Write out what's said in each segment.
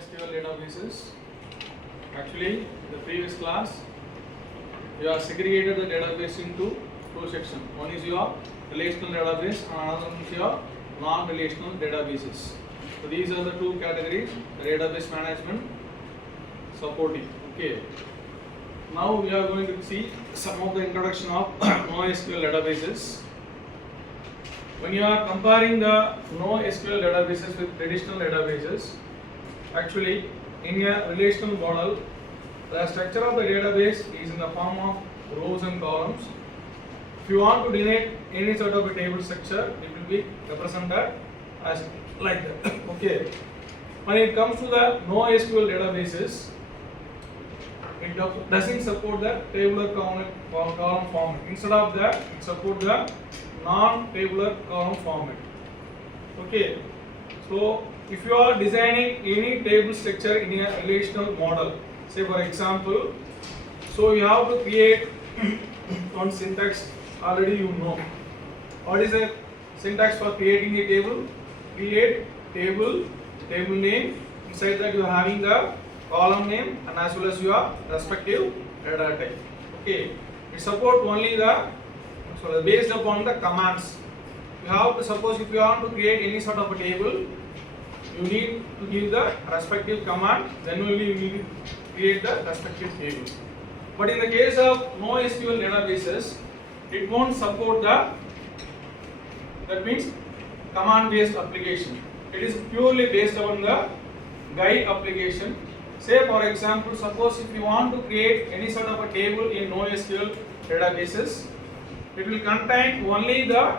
SQL databases. Actually, the previous class we have segregated the database into two sections. One is your relational database and another one is your non-relational databases. So these are the two categories: the database management, supporting. Okay. Now we are going to see some of the introduction of NoSQL databases. When you are comparing the NoSQL databases with traditional databases, actually in a relational model, the structure of the database is in the form of rows and columns. If you want to denote any sort of a table structure, it will be represented as like that. Okay. When it comes to the NoSQL databases, it doesn't support the tabular column format. Instead of that, it supports the non-tabular column format. Okay. So if you are designing any table structure in a relational model, say for example, so you have to create one syntax. Already you know what is the syntax for creating a table. Create table name. Inside that you are having the column name and as well as your respective data type. Okay, it support only the based upon the commands. You have to suppose if you want to create any sort of a table, you need to give the respective command, then only you need to create the respective table. But in the case of NoSQL databases, it won't support that means command based application. It is purely based on the GUI application. Say for example, suppose if you want to create any sort of a table in NoSQL databases, it will contain only the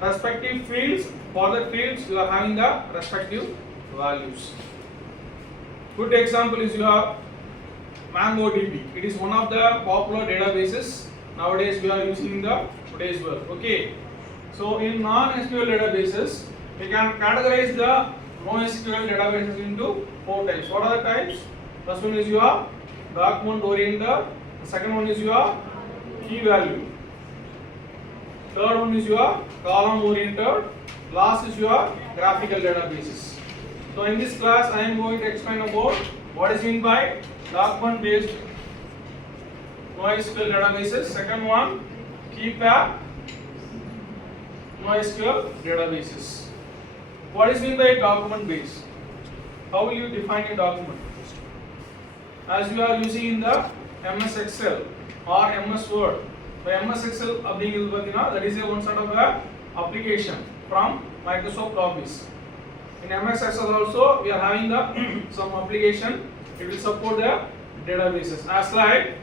respective fields. For the fields you are having the respective values. Good example is your MongoDB. It is one of the popular databases nowadays we are using in the today's world. Okay. So in non-SQL databases, we can categorize the NoSQL databases into four types. What are the types? First one is your document oriented. The second one is your key value. Third one is your column oriented. Last is your graphical databases. So in this class, I am going to explain about what is meant by document based NoSQL databases. Second one, key-pack NoSQL databases. What is meant by document based? How will you define a document? As you are using in the MS Excel or MS Word. The MS Excel that is a one sort of a application from Microsoft Office. In MS Excel also we are having the some application. It will support the databases. As like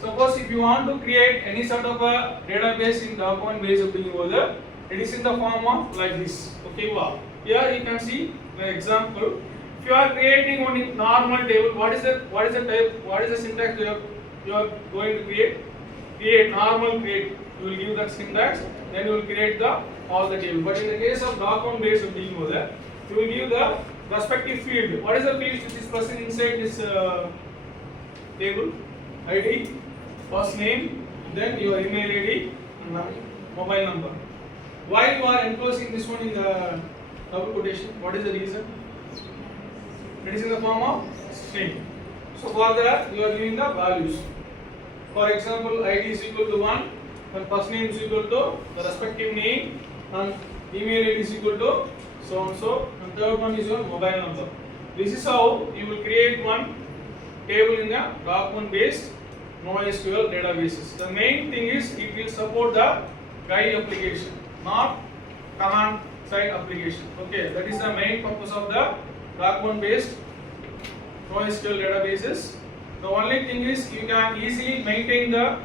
suppose if you want to create any sort of a database in document based over, it is in the form of like this. Okay, wow. Here you can see the example. If you are creating one normal table, what is the syntax you are going to create? Create normal create. You will give that syntax, then you will create all the table. But in the case of document based over, you will give the respective field. What is the field which is present inside this table? ID, first name, then your email ID, and mobile number. Why you are enclosing this one in the double quotation? What is the reason? It is in the form of string. So for that you are giving the values. For example, ID is equal to 1, and first name is equal to the respective name, and email ID is equal to so and so, and third one is your mobile number. This is how you will create one table in the document based NoSQL databases. The main thing is it will support the GUI application, not command side application. Okay, that is the main purpose of the document based NoSQL databases. The only thing is you can easily maintain the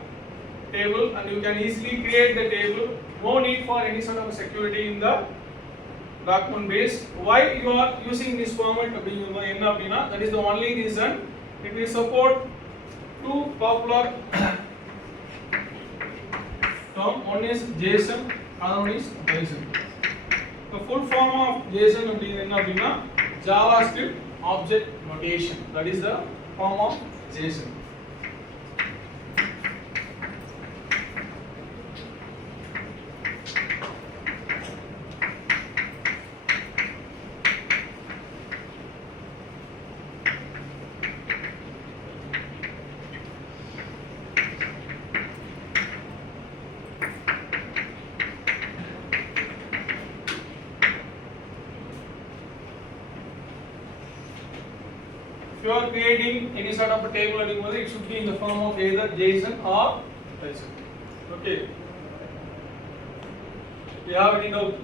table and you can easily create the table. No need for any sort of security in the document based. Why you are using this format? That is the only reason. It will support two popular term. One is JSON, another one is JSON. The full form of JSON is JavaScript Object Notation. That is the form of JSON. if you are creating any sort of a table, it should be in the form of either JSON or LSON. Okay. Do you have any doubt?